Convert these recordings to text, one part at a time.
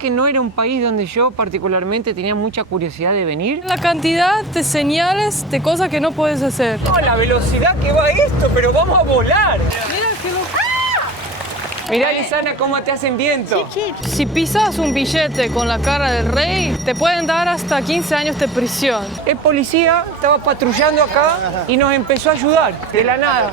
que no era un país donde yo particularmente tenía mucha curiosidad de venir? La cantidad de señales de cosas que no puedes hacer. No, la velocidad que va esto, pero vamos a volar. Mira que lo... Mirá, Lisana, cómo te hacen viento. Si pisas un billete con la cara del rey, te pueden dar hasta 15 años de prisión. El policía estaba patrullando acá y nos empezó a ayudar, de la nada.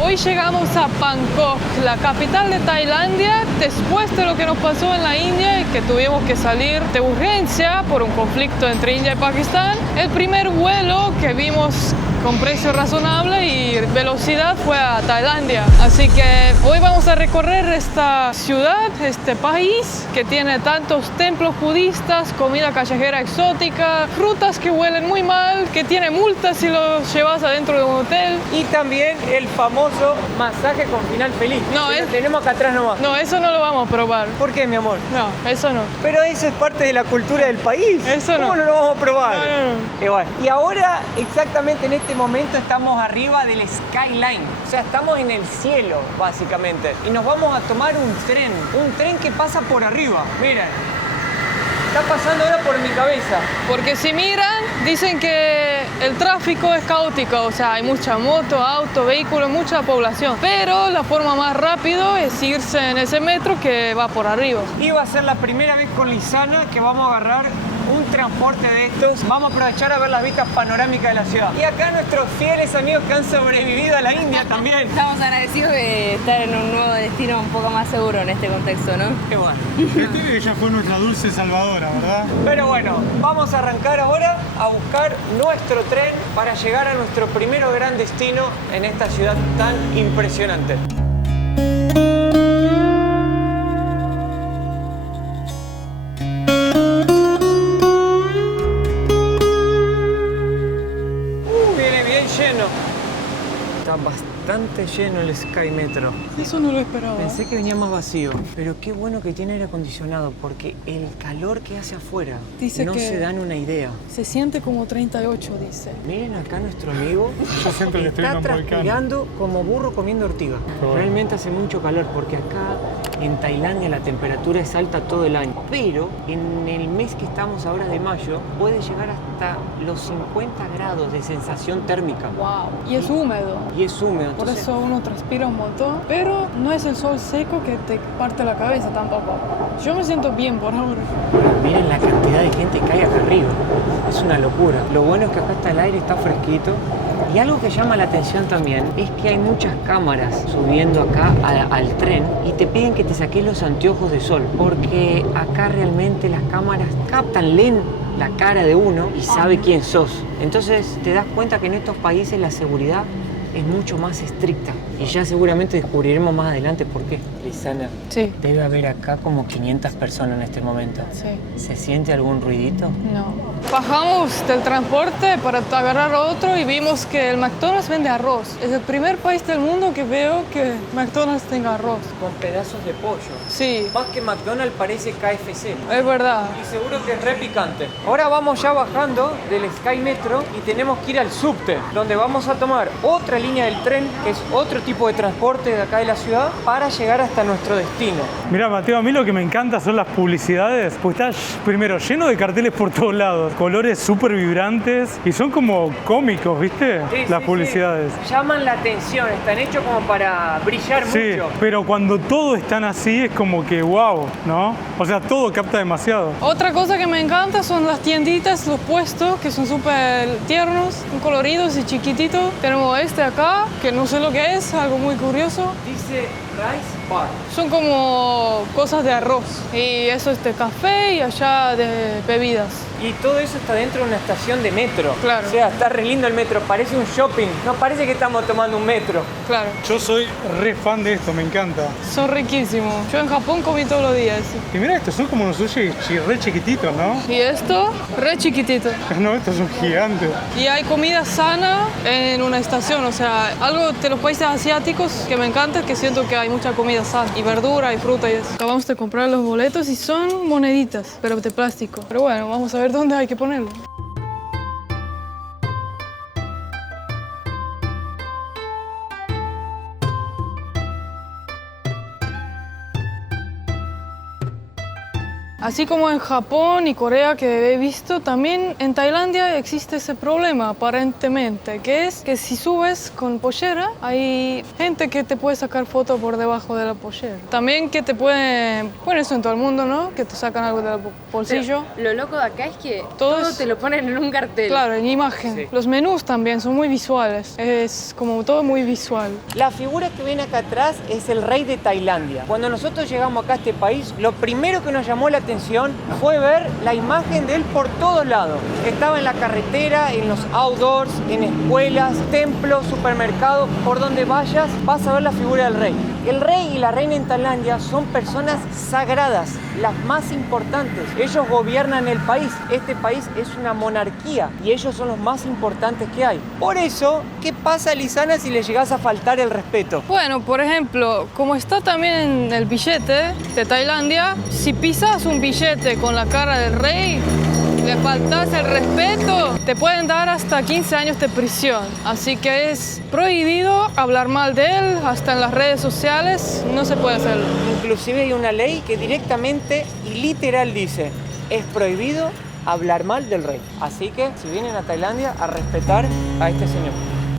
Hoy llegamos a Bangkok, la capital de Tailandia, después de lo que nos pasó en la India y que tuvimos que salir de urgencia por un conflicto entre India y Pakistán. El primer vuelo que vimos con precio razonable y velocidad fue a Tailandia. Así que hoy vamos a recorrer esta ciudad, este país que tiene tantos templos budistas, comida callejera exótica, frutas que huelen muy mal, que tiene multas si lo llevas adentro de un hotel. Y también el famoso masaje con final feliz. No, Lo tenemos acá atrás nomás. No, eso no lo vamos a probar. ¿Por qué, mi amor? No, eso no. Pero eso es parte de la cultura del país. Eso no. ¿Cómo no lo vamos a probar? No. Igual. Y ahora, exactamente en este momento, estamos arriba del skyline. O sea, estamos en el cielo, básicamente. Y nos vamos a tomar un tren que pasa por arriba. Miren. Está pasando ahora por mi cabeza. Porque si miran, dicen que el tráfico es caótico, o sea, hay mucha moto, auto, vehículo, mucha población. Pero la forma más rápida es irse en ese metro que va por arriba. Y va a ser la primera vez con Lisana que vamos a agarrar un transporte de estos. Vamos a aprovechar a ver las vistas panorámicas de la ciudad. Y acá nuestros fieles amigos que han sobrevivido a la India también. Estamos agradecidos de estar en un nuevo destino un poco más seguro en este contexto, ¿no? Qué bueno. Ella fue nuestra dulce salvadora, ¿verdad? Pero bueno, vamos a arrancar ahora a buscar nuestro tren para llegar a nuestro primero gran destino en esta ciudad tan impresionante. Viene bien lleno. Está bastante lleno el Sky Metro. Eso no lo esperaba. Pensé que venía más vacío, pero qué bueno que tiene aire acondicionado, porque el calor que hace afuera Dice no que- se dan una idea. Se siente como 38, dice. Miren acá nuestro amigo, Yo siento que estoy en está un volcán. transpirando como burro comiendo ortiga. bueno. Realmente hace mucho calor, porque acá en Tailandia la temperatura es alta todo el año. Pero en el mes que estamos ahora de mayo, puede llegar hasta los 50 grados de sensación térmica. Wow. Y es húmedo. Y es húmedo. Por entonces- eso uno transpira un montón. Pero no es el sol seco que te parte la cabeza tampoco. Yo me siento bien por ahora. Miren la cantidad de gente que hay acá arriba. Es una locura. Lo bueno es que acá está el aire, está fresquito. Y algo que llama la atención también es que hay muchas cámaras subiendo acá al tren y te piden que te saques los anteojos de sol. Porque acá realmente las cámaras captan, leen la cara de uno y sabe quién sos. Entonces te das cuenta que en estos países la seguridad es mucho más estricta. Y ya seguramente descubriremos más adelante por qué. Lisana, Sí. debe haber acá como 500 personas en este momento. Sí. ¿Se siente algún ruidito? No. Bajamos del transporte para agarrar otro y vimos que el McDonald's vende arroz. Es el primer país del mundo que veo que McDonald's tenga arroz. Con pedazos de pollo. Sí, Más que McDonald's parece KFC. es verdad. Y seguro que es re picante. Ahora vamos ya bajando del Sky Metro y tenemos que ir al subte, donde vamos a tomar otra línea del tren, que es otro tipo de transporte de acá de la ciudad, para llegar hasta nuestro destino. Mirá, Mateo, a mí lo que me encanta son las publicidades, porque está primero lleno de carteles por todos lados, colores súper vibrantes y son como cómicos, ¿viste? Sí, Las sí, publicidades. sí. Llaman la atención, están hechos como para brillar Sí, mucho. pero cuando todo es tan así es como que wow, ¿no? O sea, todo capta demasiado. Otra cosa que me encanta son las tienditas, los puestos, que son súper tiernos, coloridos y chiquititos. Tenemos este acá, que no sé lo que es, algo muy curioso. Dice Rice Bar. Son como cosas de arroz. Y eso es de café y allá de bebidas. Y todo eso está dentro de una estación de metro. Claro. O sea, está re lindo el metro, parece un shopping. No parece que estamos tomando un metro. Claro, Yo soy re fan de esto, me encanta. son riquísimos. Yo en Japón comí todos los días. Y mira, estos son como unos sushi re chiquititos, ¿no? Y esto, re chiquitito. No, estos son gigantes. Y hay comida sana en una estación, o sea, algo de los países asiáticos que me encanta es que siento que hay mucha comida sana, y verdura, y fruta y eso. Acabamos de comprar los boletos y son moneditas, pero de plástico. Pero bueno, vamos a ver dónde hay que ponerlo. Así como en Japón y Corea que he visto, también en Tailandia existe ese problema aparentemente, que es que si subes con pollera, hay gente que te puede sacar fotos por debajo de la pollera. También que te pueden, bueno, eso en todo el mundo, ¿no? Que te sacan algo del bolsillo. Pero lo loco de acá es que Todo todo es- te lo ponen en un cartel. Claro, en imagen. Sí. Los menús también son muy visuales, es como todo muy visual. La figura que ven acá atrás es el rey de Tailandia. Cuando nosotros llegamos acá a este país, lo primero que nos llamó la atención fue ver la imagen de él por todos lados. Estaba en la carretera, en los outdoors, en escuelas, templos, supermercados, por donde vayas vas a ver la figura del rey. El rey y la reina en Tailandia son personas sagradas, las más importantes. Ellos gobiernan el país. Este país es una monarquía y ellos son los más importantes que hay. Por eso, ¿qué pasa, Lisana, si le llegas a faltar el respeto? Bueno, por ejemplo, como está también en el billete de Tailandia, si pisas un billete con la cara del rey, le faltas el respeto, te pueden dar hasta 15 años de prisión. Así que es prohibido hablar mal de él, hasta en las redes sociales no se puede hacerlo. Inclusive hay una ley que directamente y literal dice, es prohibido hablar mal del rey. Así que, si vienen a Tailandia, a respetar a este señor.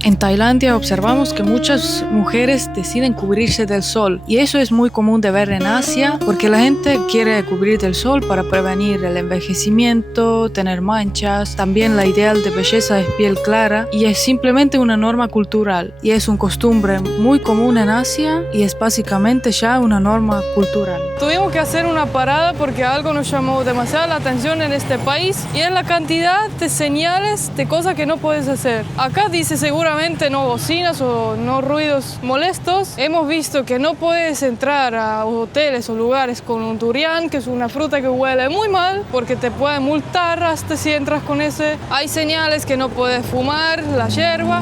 En Tailandia observamos que muchas mujeres deciden cubrirse del sol y eso es muy común de ver en Asia porque la gente quiere cubrir del sol para prevenir el envejecimiento, tener manchas. También la ideal de belleza es piel clara y es simplemente una norma cultural y es una costumbre muy común en Asia y es básicamente ya una norma cultural. Tuvimos que hacer una parada porque algo nos llamó demasiado la atención en este país y es la cantidad de señales de cosas que no puedes hacer. Acá dice seguramente no bocinas o no ruidos molestos. Hemos visto que no puedes entrar a hoteles o lugares con un durian, que es una fruta que huele muy mal, porque te pueden multar hasta si entras con ese. Hay señales que no puedes fumar la hierba.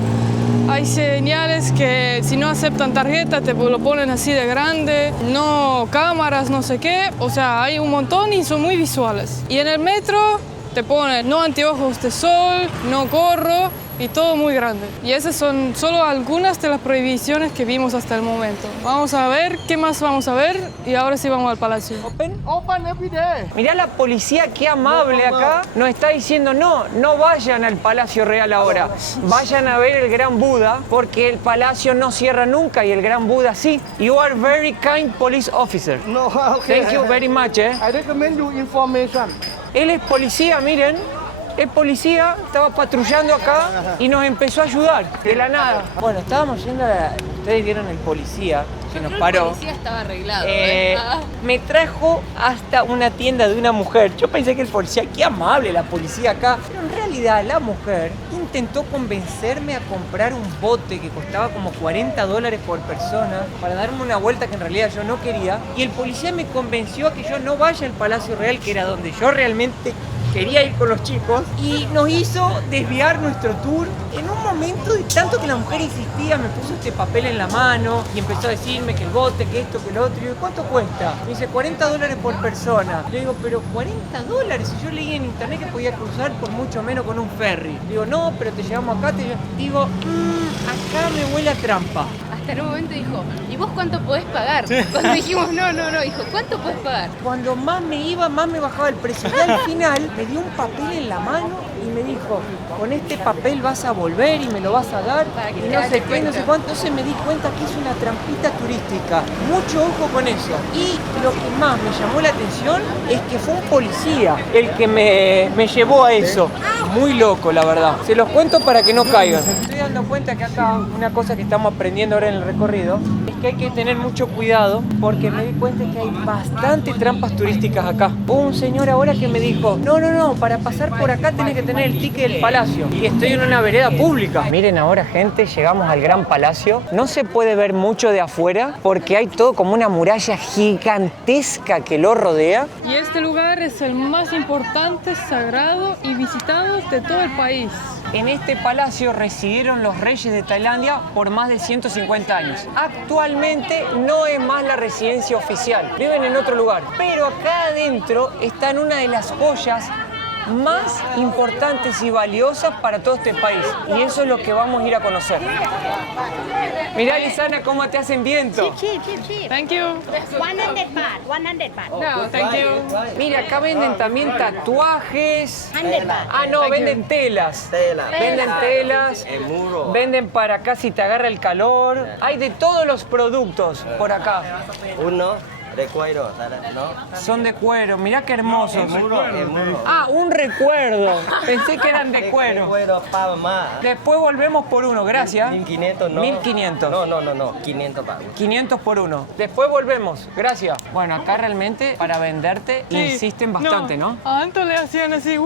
Hay señales que si no aceptan tarjeta te lo ponen así de grande, no cámaras, no sé qué. O sea, hay un montón y son muy visuales. Y en el metro te ponen no anteojos de sol, no gorro y todo muy grande. Y esas son solo algunas de las prohibiciones que vimos hasta el momento. Vamos a ver qué más vamos a ver y ahora sí vamos al palacio. Open every day. Mirá la policía, qué amable acá. Nos está diciendo, no vayan al Palacio Real ahora. Vayan a ver el Gran Buda, porque el palacio no cierra nunca y el Gran Buda sí. You are very kind police officer. No, okay. Thank you very much, I recommend you information. Él es policía, miren. Es policía, estaba patrullando acá y nos empezó a ayudar, de la nada. Bueno, estábamos yendo ustedes vieron el policía que nos paró. El policía estaba arreglado. Me trajo hasta una tienda de una mujer. Yo pensé que el policía, qué amable la policía acá. Pero en realidad la mujer intentó convencerme a comprar un bote que costaba como $40 por persona para darme una vuelta que en realidad yo no quería. Y el policía me convenció a que yo no vaya al Palacio Real, que era donde yo realmente quería ir con los chicos, y nos hizo desviar nuestro tour. En un momento de tanto que la mujer insistía, me puso este papel en la mano y empezó a decirme que el bote, que esto, que lo otro. Y yo, ¿cuánto cuesta? Me dice, $40 por persona. Le digo, pero $40, si yo leí en internet que podía cruzar por mucho menos con un ferry. Le digo, no, pero te llevamos acá. Digo, acá me huele a trampa. Hasta en un momento dijo, ¿y vos cuánto podés pagar? Cuando dijimos, no, dijo, ¿cuánto podés pagar? Cuando más me iba, más me bajaba el precio. Y al final me dio un papel en la mano y me dijo, con este papel vas a volver y me lo vas a dar. Para que Y te no hagas sé qué, cuenta. no sé cuánto. Entonces me di cuenta que es una trampita turística. Mucho ojo con eso. Y lo que más me llamó la atención es que fue un policía el que me llevó a eso. Muy loco, la verdad. Se los cuento para que no caigan. Me estoy dando cuenta que acá, una cosa que estamos aprendiendo ahora en el recorrido, es que hay que tener mucho cuidado porque me di cuenta que hay bastante trampas turísticas acá. Hubo un señor ahora que me dijo, no, para pasar por acá tenés que tener el ticket del palacio. Y estoy en una vereda pública. Miren ahora, gente, llegamos al Gran Palacio. No se puede ver mucho de afuera porque hay todo como una muralla gigantesca que lo rodea. Y este lugar es el más importante, sagrado y visitado de todo el país. En este palacio residieron los reyes de Tailandia por más de 150 años. Actualmente no es más la residencia oficial, viven en otro lugar. Pero acá adentro están una de las joyas más importantes y valiosas para todo este país. Y eso es lo que vamos a ir a conocer. Mirá, Lisana, cómo te hacen viento. Thank you. 100 baht, 100 baht. No, thank you. Mira, acá venden también tatuajes. 100 baht. Ah, no, venden telas. Venden telas. Venden para acá si te agarra el calor. Hay de todos los productos por acá. Uno de cuero, ¿no? Son de cuero. Mirá qué hermosos. Muro. Ah, un recuerdo. Pensé que eran de cuero. Cuero para más. Después volvemos por uno, gracias. 1500, ¿no? 1500. No, 500 baht. 500 por uno. Después volvemos, gracias. Bueno, acá realmente para venderte Sí. insisten bastante, ¿no? Antes le hacían así.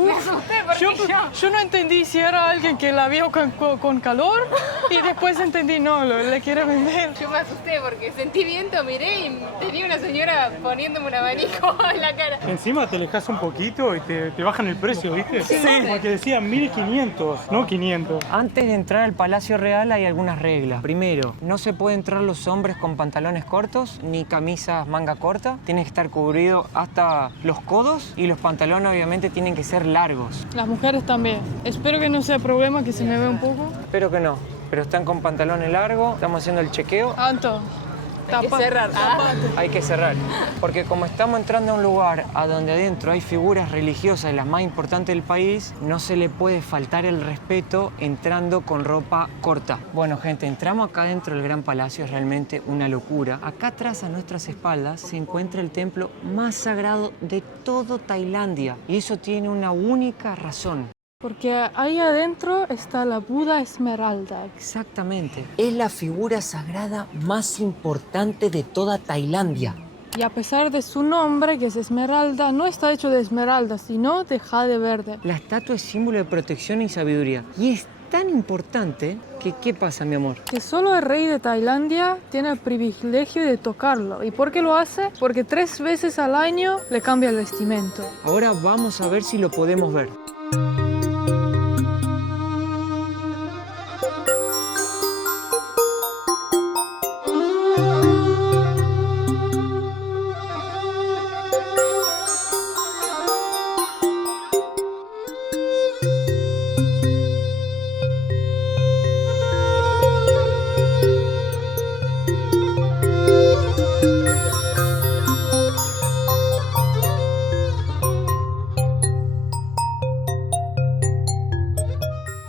Yo no entendí si era alguien que la vio con calor y después entendí, no, le quiere vender. Yo me asusté porque sentí viento, miré y tenía una señora poniéndome un abanico en la cara. Encima te alejas un poquito y te bajan el precio, ¿viste? Sí. Porque decían 1500, no 500. Antes de entrar al Palacio Real hay algunas reglas. Primero, no se puede entrar los hombres con pantalones cortos ni camisas manga corta. Tienen que estar cubridos hasta los codos y los pantalones obviamente tienen que ser largos. Las mujeres también. Espero que no sea problema que se me vea un poco. Espero que no, pero están con pantalones largos. Estamos haciendo el chequeo. Anto, Hay que cerrar. Hay que cerrar, porque como estamos entrando a un lugar a donde adentro hay figuras religiosas, las más importantes del país, no se le puede faltar el respeto entrando con ropa corta. Bueno, gente, entramos acá dentro del Gran Palacio, es realmente una locura. Acá atrás, a nuestras espaldas, se encuentra el templo más sagrado de todo Tailandia, y eso tiene una única razón. porque ahí adentro está la Buda Esmeralda. Exactamente. Es la figura sagrada más importante de toda Tailandia. Y a pesar de su nombre, que es esmeralda, no está hecho de esmeralda, sino de jade verde. La estatua es símbolo de protección y sabiduría. Y es tan importante que, ¿qué pasa, mi amor? Que solo el rey de Tailandia tiene el privilegio de tocarlo. ¿Y por qué lo hace? Porque 3 veces al año le cambia el vestimento. Ahora vamos a ver si lo podemos ver.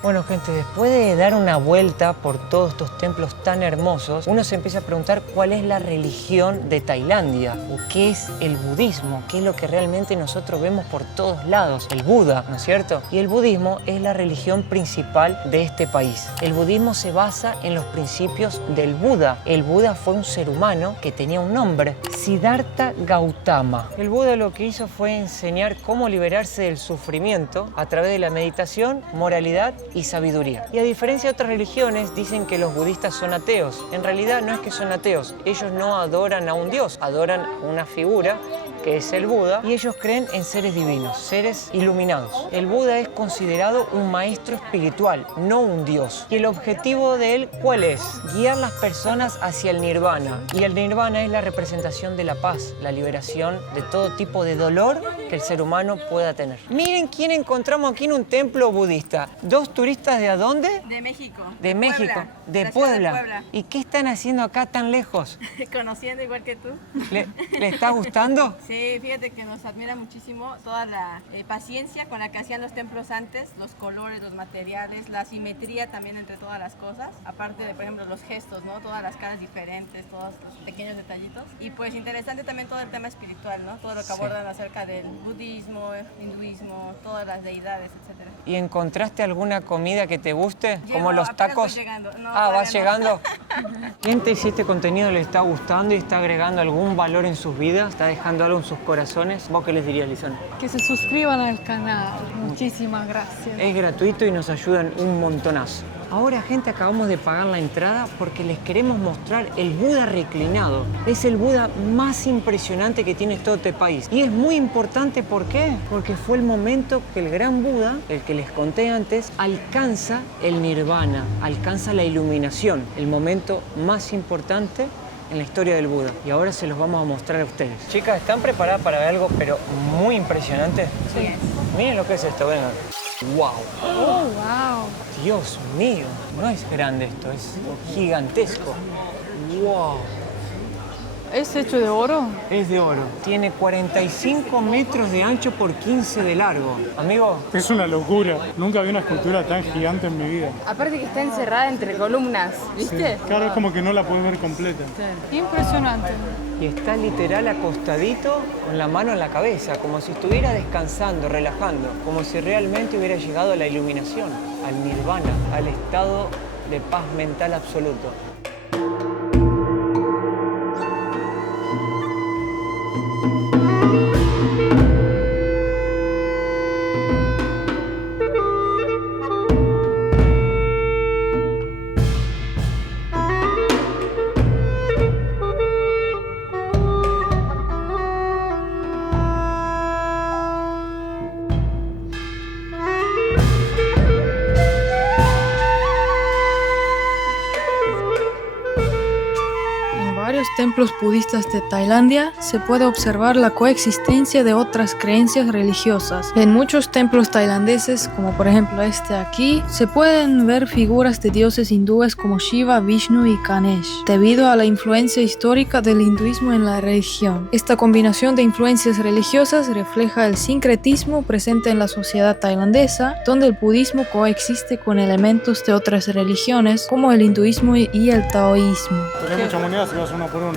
Bueno, gente, después de dar una vuelta por todos estos templos tan hermosos, uno se empieza a preguntar cuál es la religión de Tailandia o qué es el budismo, qué es lo que realmente nosotros vemos por todos lados, el Buda, ¿no es cierto? Y el budismo es la religión principal de este país. El budismo se basa en los principios del Buda. El Buda fue un ser humano que tenía un nombre, Siddhartha Gautama. El Buda lo que hizo fue enseñar cómo liberarse del sufrimiento a través de la meditación, moralidad y sabiduría. Y a diferencia de otras religiones, dicen que los budistas son ateos. En realidad no es que son ateos, ellos no adoran a un dios, adoran una figura que es el Buda, y ellos creen en seres divinos, seres iluminados. El Buda es considerado un maestro espiritual, no un dios. Y el objetivo de él, ¿cuál es? Guiar las personas hacia el nirvana. Y el nirvana es la representación de la paz, la liberación de todo tipo de dolor que el ser humano pueda tener. Miren quién encontramos aquí en un templo budista. ¿Dos turistas de a dónde? De México. De México, Puebla, de la ciudad Puebla. de Puebla. ¿Y qué están haciendo acá tan lejos? Conociendo igual que tú. ¿Le está gustando? Sí, fíjate que nos admira muchísimo toda la paciencia con la que hacían los templos antes, los colores, los materiales, la simetría también entre todas las cosas, aparte de, por ejemplo, los gestos, ¿no? Todas las caras diferentes, todos los pequeños detallitos. Y pues interesante también todo el tema espiritual, ¿no? Todo lo que abordan acerca del budismo, hinduismo, todas las deidades, etcétera. ¿Y encontraste alguna comida que te guste? Llego, Como los apenas tacos. voy llegando. No, Ah, ¿vas todavía llegando? no. Gente, si este contenido le está gustando y está agregando algún valor en sus vidas, está dejando algo en sus corazones, ¿vos qué les dirías, Lisana? Que se suscriban al canal. Muchísimas gracias. Es gratuito y nos ayudan un montonazo. Ahora, gente, acabamos de pagar la entrada porque les queremos mostrar el Buda reclinado. Es el Buda más impresionante que tiene todo este país. Y es muy importante, ¿por qué? Porque fue el momento que el gran Buda, el que les conté antes, alcanza el nirvana, alcanza la iluminación. El momento más importante en la historia del Buda. Y ahora se los vamos a mostrar a ustedes. Chicas, ¿están preparadas para ver algo pero muy impresionante? Sí. Miren lo que es esto, vengan. ¡Wow! Oh, wow. Dios mío, no es grande esto, es gigantesco. ¡Wow! ¿Es hecho de oro? Es de oro. Tiene 45 metros de ancho por 15 de largo. Amigo, Es una locura. Nunca vi una escultura tan gigante en mi vida. Aparte que está encerrada entre columnas, ¿viste? Claro, es como que no la puedes ver completa. Impresionante. y está literal acostadito con la mano en la cabeza, como si estuviera descansando, relajando, como si realmente hubiera llegado a la iluminación, al nirvana, al estado de paz mental absoluto. Templos budistas de Tailandia se puede observar la coexistencia de otras creencias religiosas. En muchos templos tailandeses, como por ejemplo este aquí, se pueden ver figuras de dioses hindúes como Shiva, Vishnu y Ganesh, debido a la influencia histórica del hinduismo en la región. Esta combinación de influencias religiosas refleja el sincretismo presente en la sociedad tailandesa, donde el budismo coexiste con elementos de otras religiones como el hinduismo y el taoísmo. Tenés muchas monedas y vas uno por uno.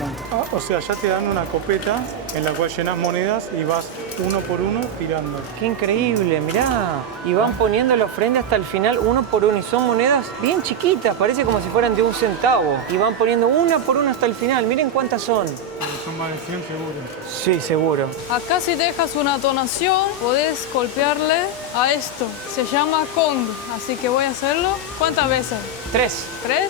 O sea, ya te dan una copeta en la cual llenas monedas y vas uno por uno tirando. ¡Qué increíble! Mirá. Y van poniendo la ofrenda hasta el final uno por uno. Y son monedas bien chiquitas, parece como si fueran de 1 centavo. Y van poniendo una por una hasta el final. Miren cuántas son. Son más de 100 seguro. Sí, seguro. Acá si dejas una donación, podés golpearle a esto. Se llama Kong, así que voy a hacerlo. ¿Cuántas veces? 3. ¿3?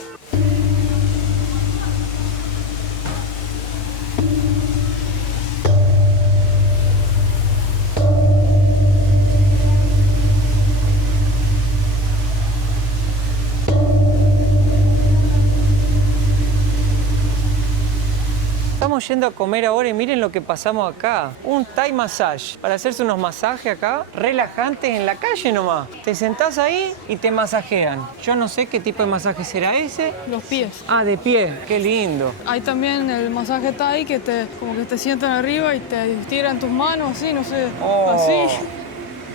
Estamos yendo a comer ahora y miren lo que pasamos acá. Un Thai massage. Para hacerse unos masajes acá, relajantes en la calle nomás. Te sentás ahí y te masajean. Yo no sé qué tipo de masaje será ese. Los pies. Ah, de pie. Qué lindo. Hay también el masaje Thai que como que te sientan arriba y te tiran tus manos así, no sé, así.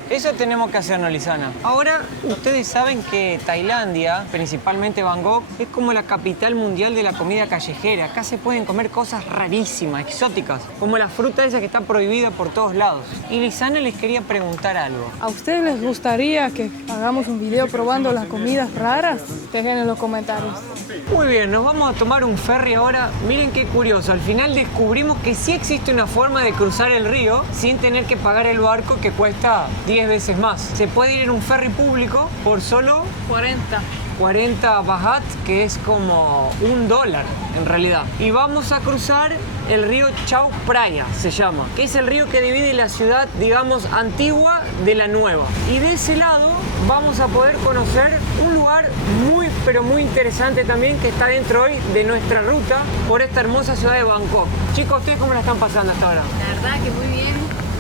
Eso tenemos que hacernos, Lisana. Ahora, ustedes saben que Tailandia, principalmente Bangkok, es como la capital mundial de la comida callejera. Acá se pueden comer cosas rarísimas, exóticas, como la fruta esa que está prohibida por todos lados. Y Lisana les quería preguntar algo. ¿A ustedes les gustaría que hagamos un video probando las comidas raras? Dejen en los comentarios. Muy bien, nos vamos a tomar un ferry ahora. Miren qué curioso, al final descubrimos que sí existe una forma de cruzar el río sin tener que pagar el barco que cuesta 10 veces más. Se puede ir en un ferry público por solo 40 baht, que es como $1 en realidad. Y vamos a cruzar el río Chao Phraya, se llama, que es el río que divide la ciudad, digamos, antigua de la nueva. Y de ese lado vamos a poder conocer un lugar muy, pero muy interesante también, que está dentro hoy de nuestra ruta por esta hermosa ciudad de Bangkok. Chicos, ¿ustedes cómo la están pasando hasta ahora? La verdad que muy bien,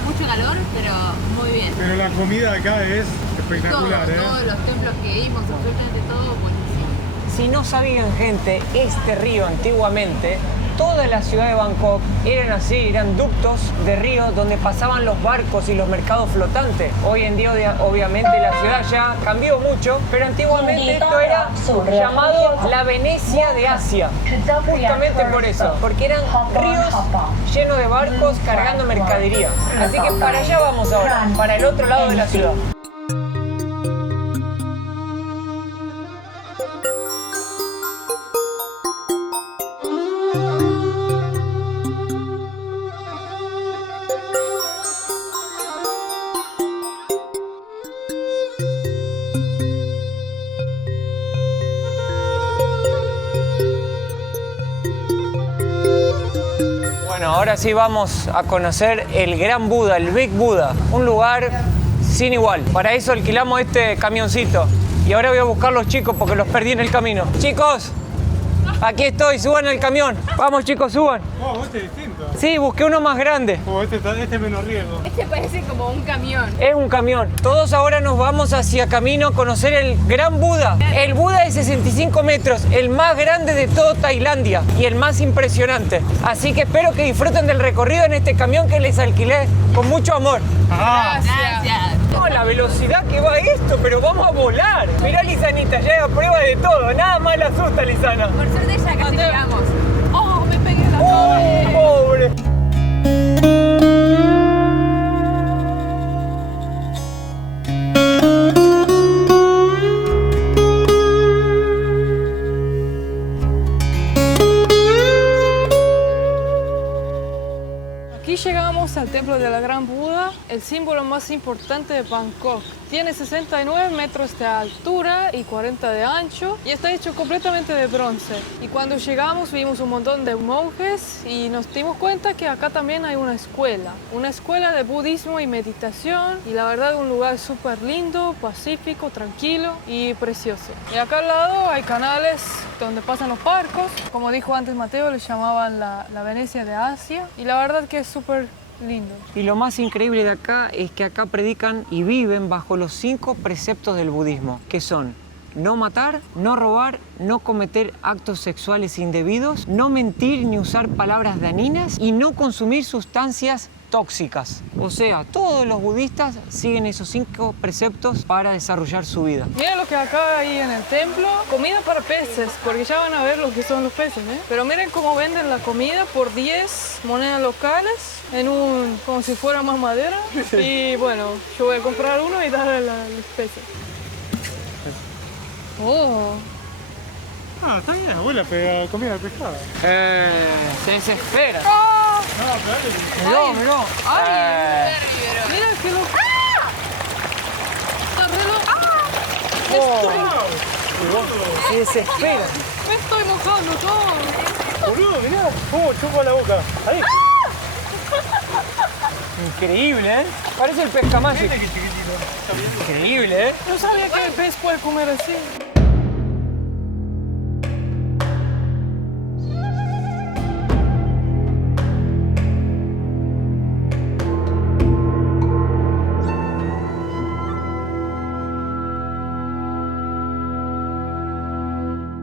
mucho calor, pero muy bien. Pero la comida acá es espectacular, Todos los templos que vimos, absolutamente todo buenísimo. Si no sabían, gente, este río antiguamente, toda la ciudad de Bangkok eran así, eran ductos de río donde pasaban los barcos y los mercados flotantes. Hoy en día, obviamente, la ciudad ya cambió mucho, pero antiguamente esto era llamado la Venecia de Asia. Justamente por eso, porque eran ríos llenos de barcos cargando mercadería. Así que para allá vamos ahora, para el otro lado de la ciudad. Bueno, ahora sí vamos a conocer el Gran Buda, el Big Buda, un lugar sin igual. Para eso alquilamos este camioncito y ahora voy a buscar a los chicos porque los perdí en el camino. Chicos, Aquí estoy, suban al camión. Vamos chicos, suban. Oh, este es distinto. Sí, busqué uno más grande. Oh, este es menos riesgo. Este parece como un camión. Es un camión. Todos ahora nos vamos hacia camino a conocer el Gran Buda. El Buda de 65 metros, el más grande de todo Tailandia y el más impresionante. Así que espero que disfruten del recorrido en este camión que les alquilé con mucho amor. Gracias. No, la velocidad que va esto, pero vamos a volar. Mirá, Lisanita, ya a prueba de todo. Nada más la asusta, Lisana. Por suerte ya casi llegamos. ¡Oh, me pegué en la cabeza! Pobre. Aquí llegamos al templo de la Gran Buda, el símbolo más importante de Bangkok. Tiene 69 metros de altura y 40 de ancho y está hecho completamente de bronce. Y cuando llegamos vimos un montón de monjes y nos dimos cuenta que acá también hay una escuela de budismo y meditación, y la verdad un lugar súper lindo, pacífico, tranquilo y precioso. Y acá al lado hay canales donde pasan los barcos. Como dijo antes Mateo, le llamaban la Venecia de Asia, y la verdad que es súper lindo. Y lo más increíble de acá es que acá predican y viven bajo los 5 preceptos del budismo, que son no matar, no robar, no cometer actos sexuales indebidos, no mentir ni usar palabras dañinas y no consumir sustancias tóxicas. O sea, todos los budistas siguen esos 5 preceptos para desarrollar su vida. Miren lo que acá hay en el templo, comida para peces, porque ya van a ver lo que son los peces, ¿eh? Pero miren cómo venden la comida por 10 monedas locales, como si fuera más madera. Y bueno, yo voy a comprar uno y darle los peces. Oh. Ah, está bien, abuela, pero comida de pescado. Se desespera. ¡Ah! No, Mirá. ¡Ay! Mira que lo... ¡Ah! Está re Se desespera. Me estoy mojando todo. boludo, mirá cómo chupa la boca. Ahí. Increíble, ¿eh? Parece el pescamayo. Mira qué chiquitito. Increíble, ¿eh? No sabía que el pez puede comer así.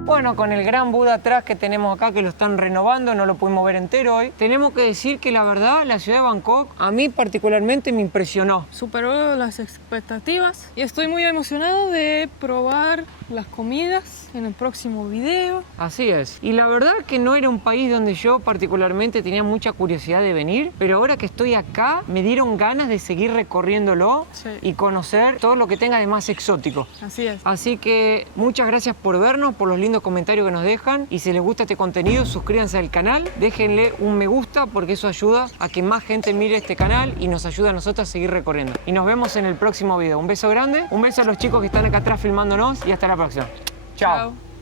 Bueno, con el Gran Buda atrás que tenemos acá, que lo están renovando, no lo pudimos ver entero hoy. Tenemos que decir que la verdad, la ciudad de Bangkok a mí particularmente me impresionó. Superó las expectativas y estoy muy emocionado de probar las comidas en el próximo video. Así es. Y la verdad que no era un país donde yo particularmente tenía mucha curiosidad de venir, pero ahora que estoy acá me dieron ganas de seguir recorriéndolo Sí. y conocer todo lo que tenga de más exótico. Así es. Así que muchas gracias por vernos, por los lindos comentarios que nos dejan, y si les gusta este contenido suscríbanse al canal, déjenle un me gusta porque eso ayuda a que más gente mire este canal y nos ayuda a nosotros a seguir recorriendo. Y nos vemos en el próximo video. Un beso grande, un beso a los chicos que están acá atrás filmándonos y hasta la próxima. Chao. Chao.